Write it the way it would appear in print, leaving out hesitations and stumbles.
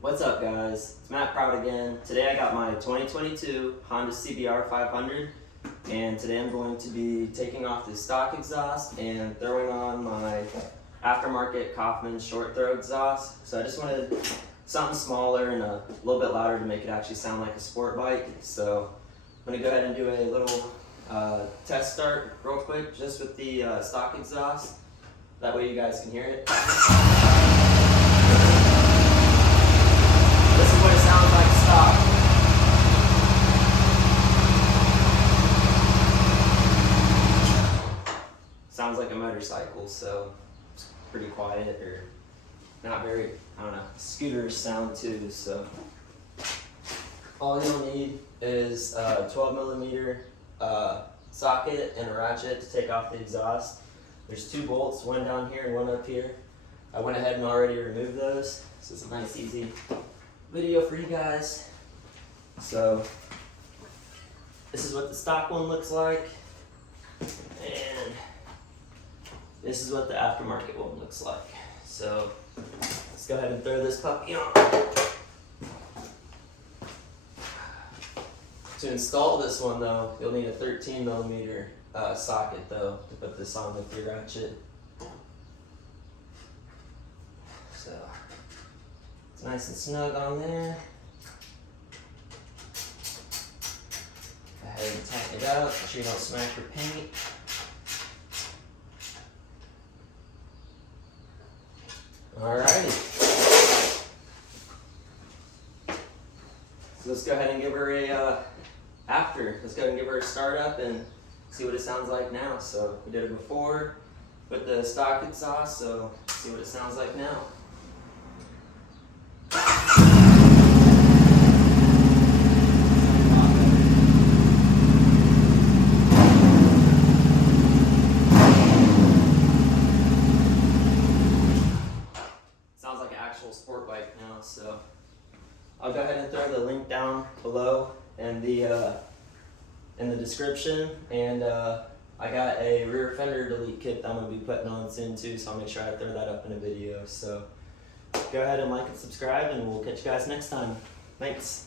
What's up, guys? It's Matt Proud again. Today I got my 2022 Honda CBR500, and today I'm going to be taking off the stock exhaust and throwing on my Aftermarket Coffman short throw exhaust. So I just wanted something smaller and a little bit louder to make it actually sound like a sport bike. So I'm going to go ahead and do a little test start real quick just with the stock exhaust. That way you guys can hear it. This is what it sounds like stock. Sounds like a motorcycle, so it's pretty quiet, or not very, I don't know, scooter sound too. So all you'll need is a 12mm socket and a ratchet to take off the exhaust. There's two bolts, one down here and one up here. I went ahead and already removed those. So it's a nice, easy video for you guys. So this is what the stock one looks like, and this is what the aftermarket one looks like. So let's go ahead and throw this puppy on. To install this one though, you'll need a 13mm socket though to put this on with your ratchet. So it's nice and snug on there. Go ahead and tighten it up, make sure you don't smack your paint. Alrighty. So let's go ahead and give her a let's go ahead and give her a start up and see what it sounds like now. So we did it before with the stock exhaust, so let's see what it sounds like now. Sounds like an actual sport bike now, so I'll go ahead and throw the link down below in the description, and I got a rear fender delete kit that I'm going to be putting on soon too, so I'll make sure I throw that up in a video. So go ahead and like and subscribe, and we'll catch you guys next time. Thanks.